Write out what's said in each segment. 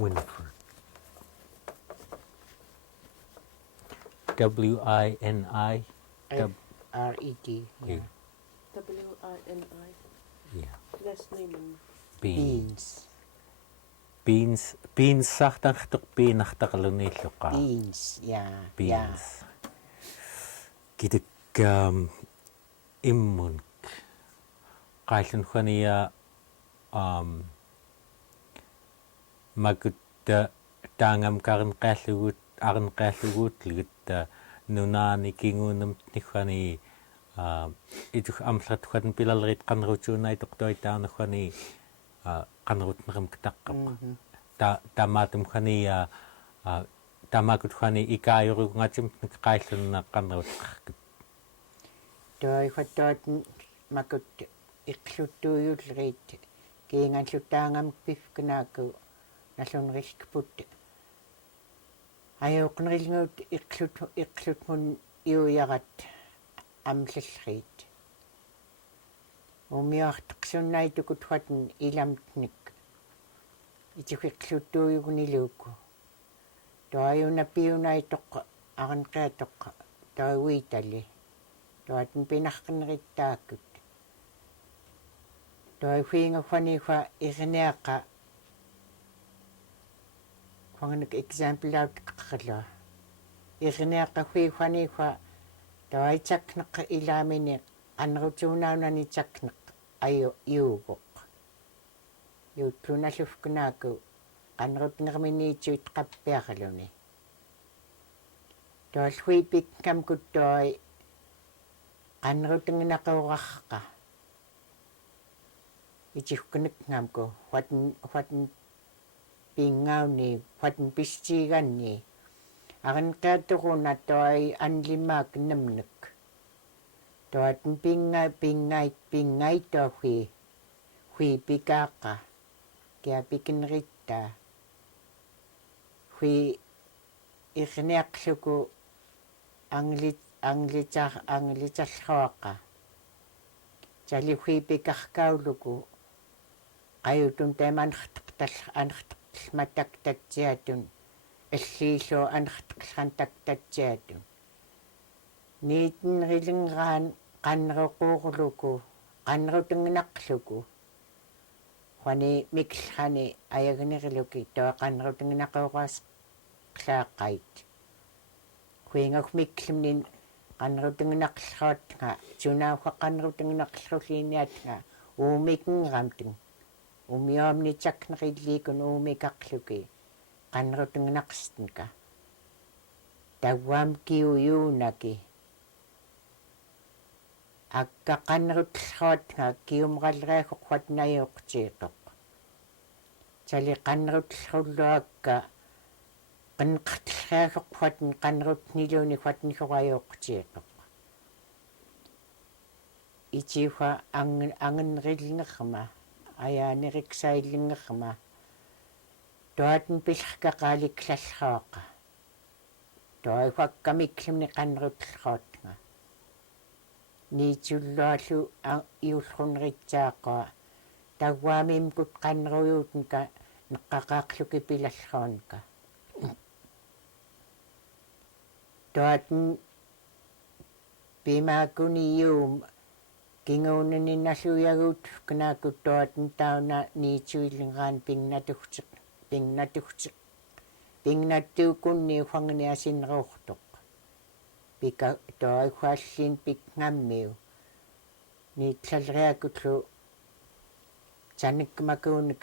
Winfred. W-I-N-I. F-R-E-D. Yeah. W-I-N-I. Yeah. Last name. Beans. Beans sartartuq piinartaqalunilluqa. Beans. Yeah. Beans. Kitak immun qaallunkhania makutta taangam qarnqaallugut arnqaalluguutlugut nunaani kinguunam nigguani itu amlrattugan pilalrit qanrutuunaituq tuitaarnugani qanrutneram ktaqqaq tamaatumkhania tamakutkhani ikaayurugungatim qaallunna qanrutqarkut Toifattoat makut iqluttuuyullerit kiingalluttaangam pifknaaku nallunriskput ajooqnerilnguut iqlutmun iuyarat amlallriit umiarteqsunnaaitukut huatn ilamtnik itiqiqluttuuyuguniluukku toajuna piunaitoq aranqiatoq toaguitali toatn pinarqinerittaakkut toafiingaffanifa irniaqa fanganak example out qaqalua irniaqa fiifanifa toaitsakneq ilaamini qanrutuunaunani tsakneq iuugoq yuutlunallufknaaku qanrutngerminiitsuit qappiarluni toalluipikkamkut toai qanrutengnaqaurarqa itihknekngamku huatn pingauni huatn pistiiganni aranqiaturuna toai anlimaak namnek toatn pingaitoafi pikaaqqa kiapikinrittaa irniaqluku anglitarluaqa talifipikarkauluku qajutun anerteqmataktatsiatun аллииллу анертеқлрантактатсиатун ниитнерилингаан qanneruquurluku qannerutengинақлуку хани миклхани аягнерилуки тоа qannerutengинақуураас клааққайт хуингак миклимнин qannerutengинақлраатга тунаафа qannerutengинақлрулииниатга уумикнграмтин умиаамнитсакнериллиикун уумикарлуки qannerutengинақстнка тавваам киуюунаки акка qannerutlluatga kiumqallriaguq huatnajuuqtiiqeq tali qannerutlluaakka qanqartllriaguq huatn qannerutniluuni huatnihuajuuqtiiqeq itiufa angenrilngerma ayaaneriksaaillingerma toatn pillerkaqaaliklallraaqa toihuakkamiklimni qannerutlluatga niitsulluallu iullrunerittaaqa tavvaamimkut qanneruyuutnka neqqaqaaqluki pilallruanka toatn pimaakuniuum kinguunaninalluyaguut knaakut toatn tauna niitsuillingaan pinnattuukunni ufangni asinneruurtoq pika toihuallin pikngammiu niitlalriakutlu tanikmakuunik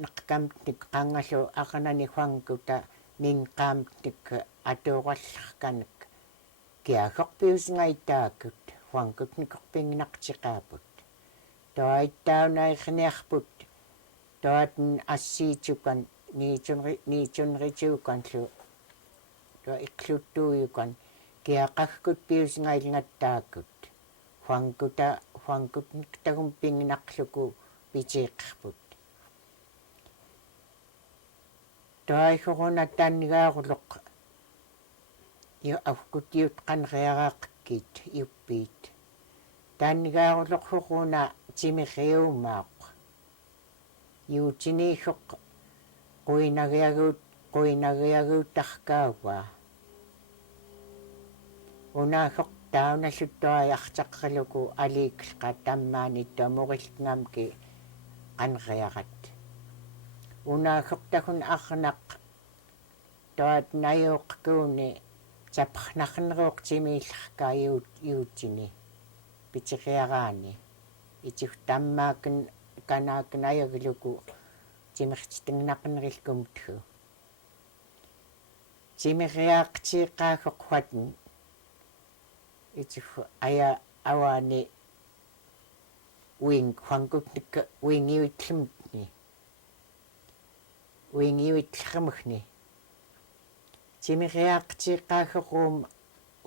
neqqamtnik qangallu aqnani huangkuta minqaamtnik atuurallerkanek kiagorpiusngaittaakut huangkutnikorpingnaqtiqaaput toaittaunaiqniarput toatn assiitukan niitsunrituukanlu toa iqluttuuyukan kiaqaggkut piusngailingattaakut huangkutnik pingnaqluku pitiiqerput toaihuruna tanngaaruluq afkutiut qanriaraaqkit iuppiit tanngaaruluqhuruna timiriumaaq yuutiniilluq quinagiaguuttarkaava unaaqoq taunalluttuariartaqqiluku aliikqa tammaani tamurilngamki qanriarat unaaqoq takun arnaq taat najuuqqkuuni taparnarneruuqtimiillarkaa yuutini pitiqiaraani itиг таммаакэн канаакэн аягилуку тимертингнақнерилкумтгу тимериаактииқаагоқватн itиг ая аваани уин хвангутникка уингиуитллумтни уингиуитллермагни тимериаактииқаагоқуум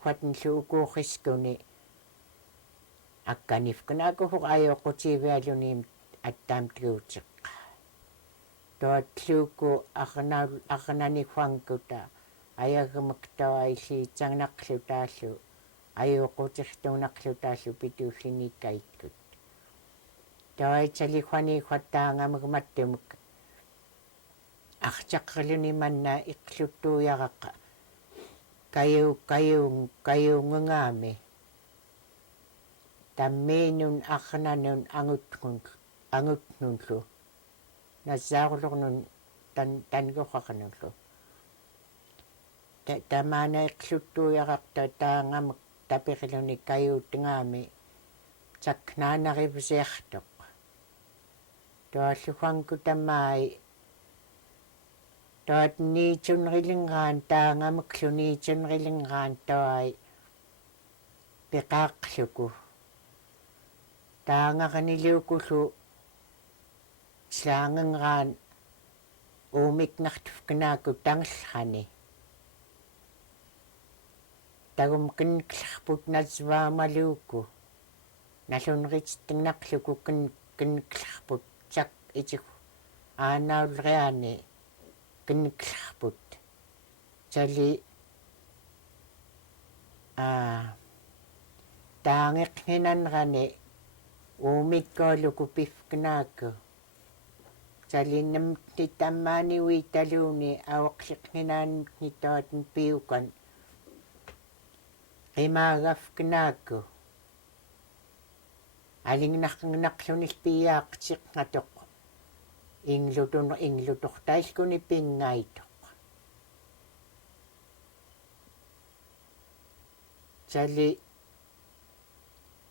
хватнлу укууррискуни акканифкнаакуфоқ аёқутивиалуним аттаамтгуутеққа тоатлууку арнанифангута аягмактаваилиитсагнақлу тааллу аёқутертуунақлу тааллу питууллиниккаиткут тоаитсалихвани хваттаангамагматтумик артаққалуни манна иқлуттуярақа каюунгаами таммиинун арнанун ангутнунлу нассаарулернун тангоқақануллу тамаана иқлуттуяқарта таангамак таперилуни каюуттингаами такнаанаривсиартоқ тоаллуфангу тамаи тоат ниитунрилингаан таангамаклу ниитунрилингаан тоай пеқаақлуку таангаранилиукулу слаангенраан уумикнартуфкнааку тангерлани тагум кинкларпут насваамалууку налунеритингнарлуку кинкларпут так итиг аанаулриани кинкларпут тали таангеқнинанрани уумиккоолуку пифкнааку талиннамти таммааниуи талууни авоқлиқнinaanni таатн пиукан qimaaгафкнааку алингнарнарлунил пиаақтиқнатоқ инглутортаилкуни пингаитоқ тали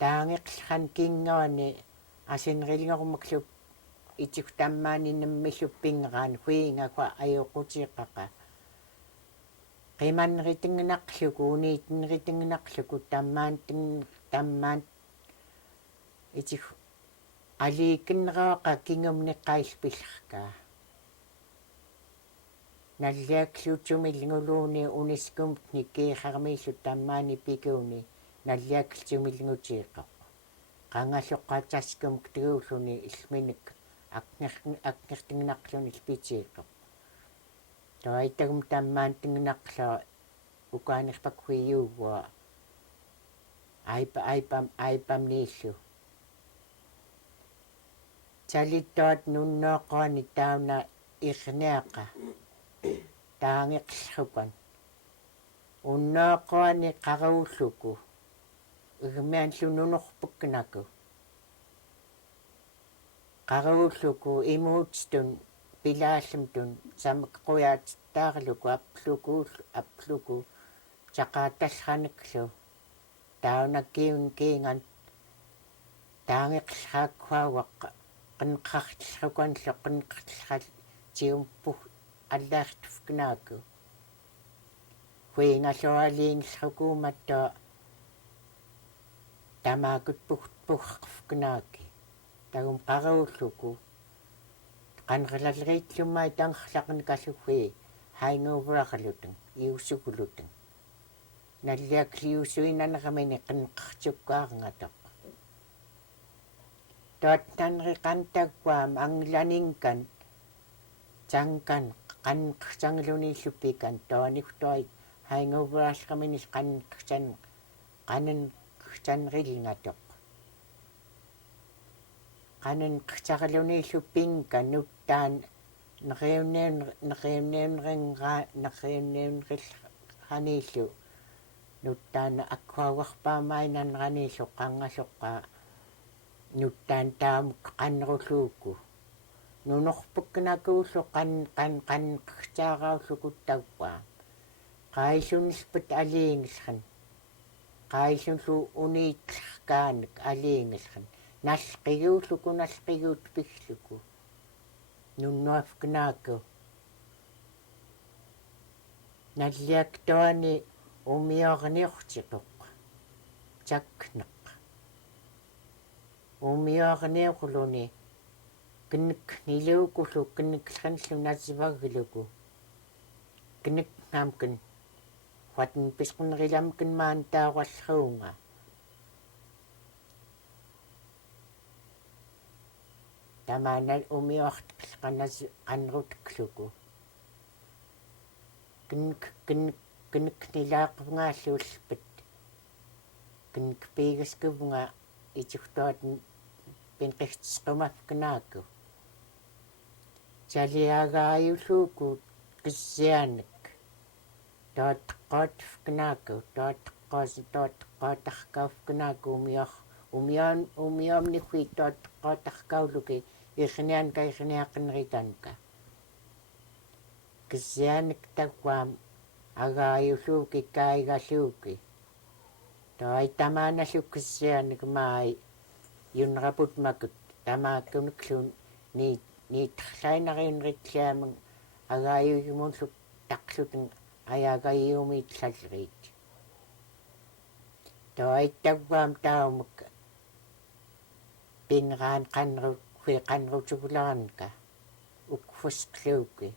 таангеқлхан кингавани асинрилгерумаклу итиг таммаани наммиллуппингераан хуингаква аёқутиққақа qimannritinnaqluku uniitnritinnaqluku tammaan itиг алииккиннераоқа кингумнеққаилпилларкаа наллиаклуутсумиллгулууни унискумтни киихарамииллу таммаани пикууни наллиаклтумиллгутииққа qangalluqqaatsaskумк тигууллуни иллминик акнертингнарлуни питииққа тоайтагум таммаан тингнарлаа укаанерпаккуиюугуа айпам ниллу талиттоат нуннооққуани тауна ирнеақа таангеқлрукан уннооққуани қарууллуку игмаанлу нунорпуккнаку қарууллуку имуутстун пилааллумтун самеккуяатиттаарлуку аплуку тақааталлраниклу таунаккиун киинган таангеқлрааккуауаққа qinqartillrukanllu qinqartillral tiumpu аллаартуфкнааку хуингаллуалиингиллрукууматта тамаакут пухқфкнааки тагум қарууллуку qanralалерииллуммай тангерлақин каллуфи хайнууверақалутун иуссукулутун наллиаклиусуинанерамини qinqartukkaarngatoq тоаттанрикантаккуам англанингкан тангкан qanqsangluniilluppikan toaniktuai hainguveraalraminis qanqsan qanan qsanrillngatoq qanan qsarluniilluppinnka nuttaan naqiunniunrillaniillu nuttaana akkuaguarpaamainanraniillu qangasoqqaa nuttaan taamuk qannerulluukku nunorpuknakuullu qanqaqqsaaraulluku tauppaa qaillunispat aliingisran qaillullu uniitlerkaanik aliingisran nalqiguulluku nalqiguut pilluku nunnuafknaaku nalliaktuani umiorniortiqoq takneq umiorniorluni kinnik niluukullu kinniklanlu nasivagluku kinnik naamkin watn pisqunrilamkin maantaaruallruunga tamaanal umiortqannas qanrutkluku kinnik nilaaqungaallуулpat kinnik piigaskuvnga itugtuatn pinqitsqumafknaaku taliagaayulluuku kissianik tootteqqaatfknaaku tootteqqaatarkaufknaaku umiorniffi tootteqqaatarkauluki irnianka irniaqinritanka kissianik tauaam agaayulluuki kaigalluuki toai tamaanallu kissianik maai yunraputmakut tamaakkunikluun niitterlainariunritliamun agaayugimullu taqluten ayagayuumiitlalriit toai tauaam taumuk pinraan qanrutugulaanka ukfusqluuki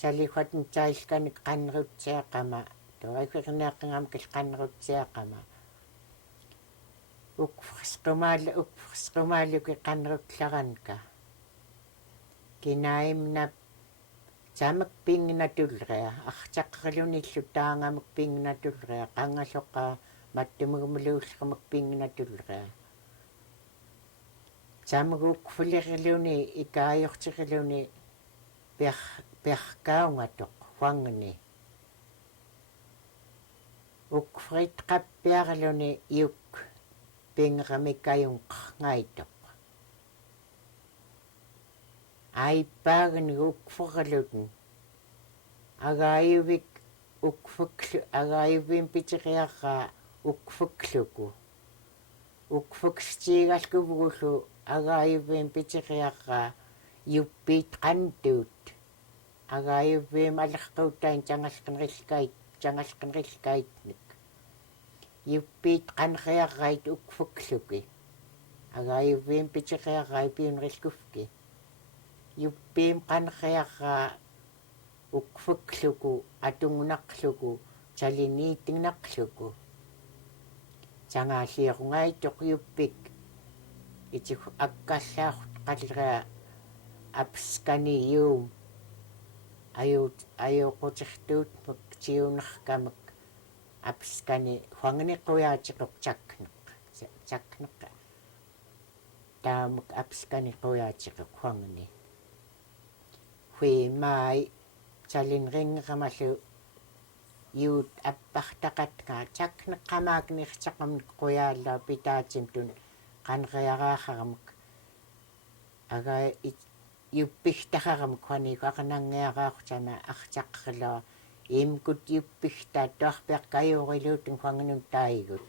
saliffatn tailkanik qanrutsiaqama toai firniaqqingamkil qanrutsiaqama ukfusqumaalluki qanrutlaranka kinaimnap samak pingnatulrea artaqerlunillu taangamuk pingnatulrea qangalloqaa mattumugumuluullermak pingnatulrea samagukfulirluni ikaajortiriluni piarkaungatoq wangni ukfritqappiarluni iuk pingeramikajunqarngaitoq aipaagni ukfurlutun agaayuvik agaayuvin pitiriarraa ukfukluku ukfukstiigalkuvugullu agaayuvin pitiriarraa yuppiit qantuut agaayuvviim alerquuttain jangalqinrillkaitnik yuppiit qanriarrait ukfukluki agaayuvviim pitiriarraa piunrillkufki yuppiim qanriarraa ukfukluku atungunaqluku saliniitingnaqluku sangaalliirungaitoq yuppik itsi akkallaart qalleraa apskaniyuum ayuuqutirtuutmak tiunerkamak apskani wangni quyaatiqoq takneq taamak apskani quyaatiqoq wangni hui mai salinrinngeramallu yuut appartaqatqa takneqqamaaknirtaqamnik quyaallaa pitaatimtun qanriaraaqaramak aga yuppigtaqaramak waniku aqnangiaraaqutana artaqerlaa imkut yuppigtaa tuarpiaqqajuuriluutun wangnun taigut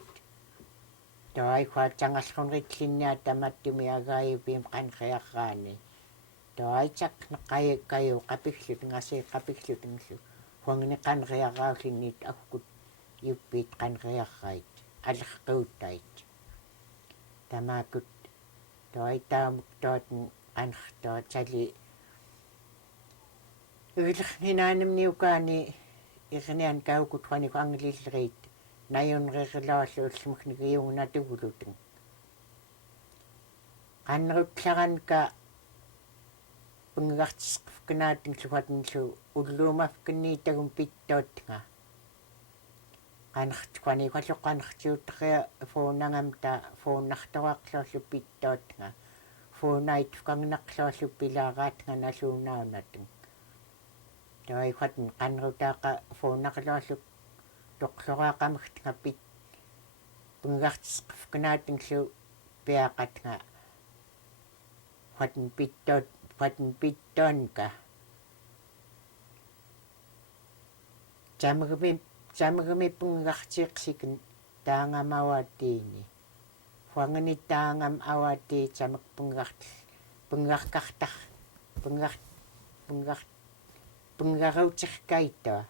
toai quatangallerunritlinniaa tamattumi agaayupiim qanriarraani toai takneqqaju qapiglutun asiiqapiglutunglu wangni qanriarraullinniit akkut yuppiit qanriarrait alerquuttait tamaakut toai taamuk tootn qanrtoot sali uilerninaanamniukaani irnian kaukut waniku anglilleriit najunririlaarlu ullmuknigiungatugulutun qanrutlaranka pungartisqufknaatingluwatnlu ulluumafkinniitagum pittootnga qanrtqaniqallu qanrtiutteria foonangamta foonnartoraaqlorlu pittootnga фонайт кангнарлуаллу пилаагаат нганасуунаунатэн таайхатн канрутаака фоннарлуаллу тоқлораақамагт ngapit пунгартисқфкнаатинглу пиақатнга хатн питтоонка тамагми пунгартиқсикэн таангамауаатиини фуангани таангам аваати тамак пунгаркартар пунгараутиккаиттаа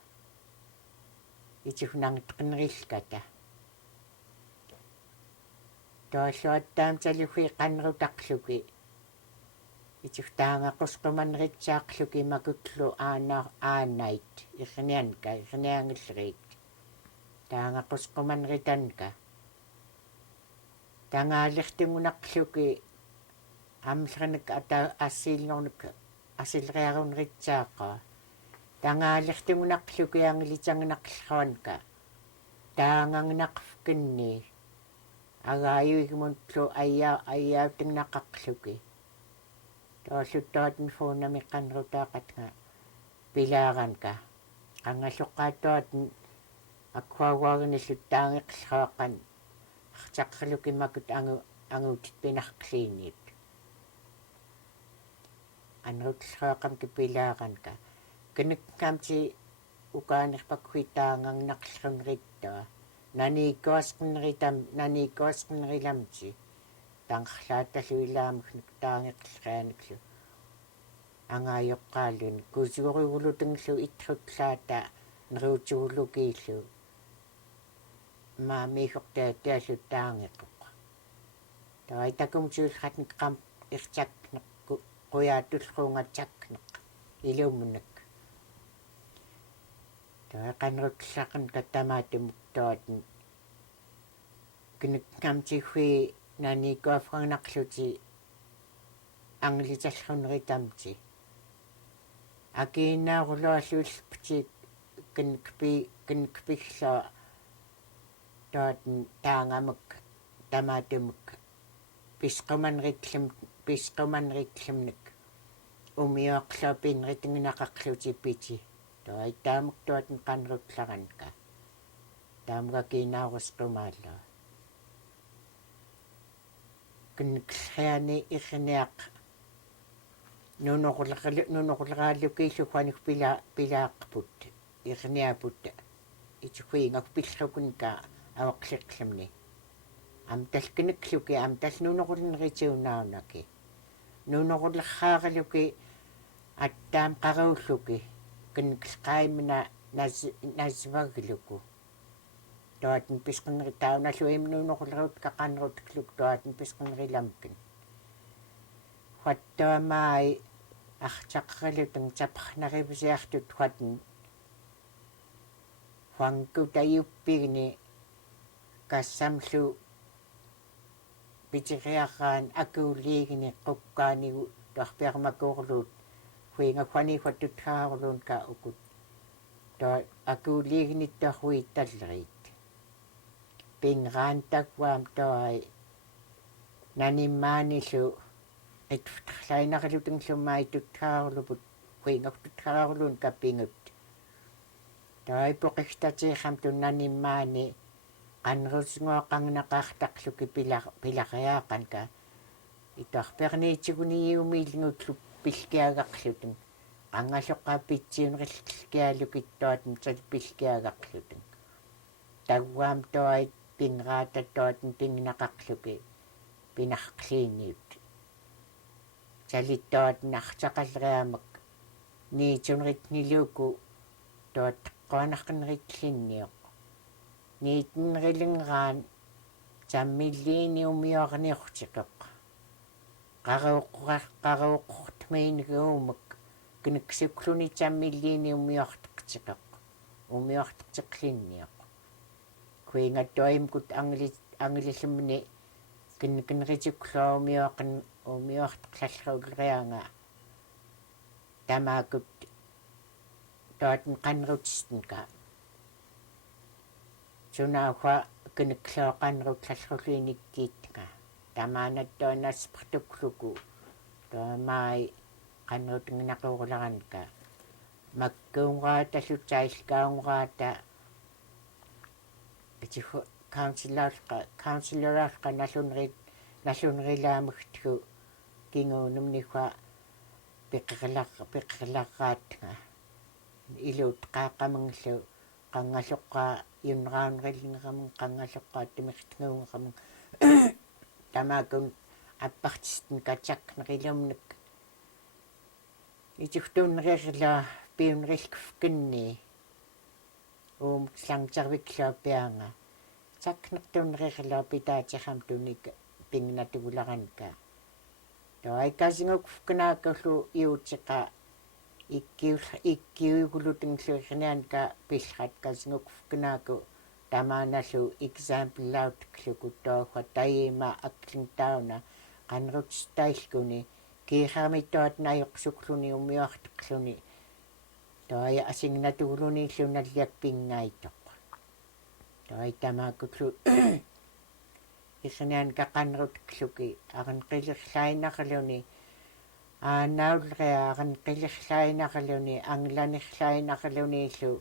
итихунангтеқнериллката тааллуаттаам талухи қаннерутарлуки итихтаангаққусқуманеритсаақлуки макутлу аанайт ирниангиллерит таангаққусқуманеританка тангаалертунгунарлуки амлернак ата ассиилнорнук асилреарунритсааqa тангаалертунгунарлуки ангилитангнарларуанка таангангнақфкинни агааюигмунтлу аяутингнақарлуки тооллуттаатин фоонами қанрутаақатга пилааранка қангаллоққааттуатин аквауаагниллут таангеқлерааққан артаққалуки макут ангуутит пинарклииниит анрутлераақам кипилааранка кэнэккаамти укаанерпаккуитаангангнарлунериттаа нанииккуасқиннериламти тангерлаатталуилаамагнук таангеқлерианиклу ангаайоққаалун кусуоригулутанглу итрутлаата неруутигулукииллу маамихортаа таалу таангеқоқ таайтакумтиулхатник қам иртакнеқку қуяатуллунгатсакнеқ илумунак таақанрутлақэн каттамаатумуктуатин кинеккамтигфи наникуафрагнарлути англиталлунеритамти акиинаарулуаллуулпти кинкпигла таатн таангамак тамаатумук писқуманритлумник умиоқлуапинритингинақарлути пити таайтаамук туатн қанрутларанка таамга кинаарусқумаалла кинклхяни ирниақ нуноқулерааллукииллу хваник пилаақпут ирниапут итхуингак пиллрукунка авақлеқлумни амталкинеклуки амталнуноқулнеритиунаанаки нуноқулерхааралуки аттаам қарауллуки кинклқаимна насваглуку таатн писқиннеритауналуим нуноқулерут қақанрутклук таатн писқиннериламкин хаттаамаи артаққалутун тапарнаривисиартут хатн фангутаюппигни кассамлу питериараан акуулиигни қуккаанигу тарпиармакуурлуут хуингаквани фаттутхаарулуун ка укут та акуулиигниттарруитталлерит пингаантакваам таай нанимаанилу итфтарлайнаралутунглуммаи тутхаарулупут хуингактутхаарулуун каппингут таай поқихтатиихам туннаниммаани qanrusnguaqangnaqaartaqluki pilariaaqanka итарперниитсигунииумииллингутлу пилкиагарлутун qangalloqqaappitsiunerillkialukittuatun sat pilkiagарлутун тагваам тоай пинраататтуатун пингинақарлуки пинарклиинниут салиттуатун артақаллериамак ниитсунеритнилууку тоат қуанарқинеритлинниоқ ниитнерилингаан таммиллииниумиуарниортиқеқ қарауққортмаинигуумак кинексуклуни таммиллииниумиуартеқтиқеқ умиуартеқлинниоқ куингаттуаимкут ангилиллумни киннеритиклаумиуақин умиуартеқлаллерулерианга тамаакут таатн қанрутистнка сунаафа кинеклаақанрутлаллерлиниккиитка тамаанаттуанааспартуклуку mai qannerutnginaqurularanka makkuungaata sutsailkaungaata итифу counseloralqa наллунерилаамагтгу кингуунумнихуа пеққиларраатга илуут қааққамангаллу қангалоққаа юнраанериллингерамун қангалоққаа тимертгуунгерамун тамаакун аппартистин катсакнерилумник итифтууннерила пиунерилкуфкинни слангтарвиклаапиаанга сакнертууннерила питаатихам туник пингнатугуларанка тоайкасингукфкнааккуллу иутсеқа иккиугулутингслуиринианка пиллрат касингукфкнааку тамааналу экзампллаутклуку тоохва таима акклинтауна qanrutstailkuni kiiqamittuat najoqsukluni ummiuarteqluni toai asingnatuguluni illunalliak pingaitoq toai tamaakutlu исэниан кақанрутклуки арнқилерлаинақалуни aannaulrea арнқилерлаинақалуни англанерлаинақалуни иллу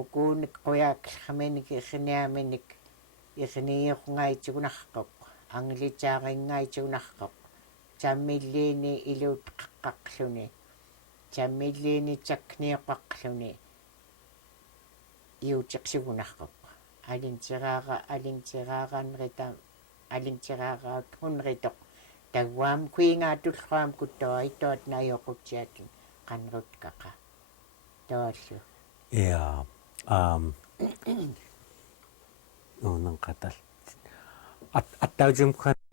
укууник қуяаклхаминик ирниаминик ирнииорнгаитигунарқоқ англитааринггаитигунарқоқ таммиллиини илуут қаққарлуни таммиллиини такниоқақлуни иутеқсигунарқоқ алинтираараанрита хунритоқ тагуам куингаатуллраам куттоаитоат наиоқутсиатин qanrutkақа тооллу Ja, nunang katal. At tawjum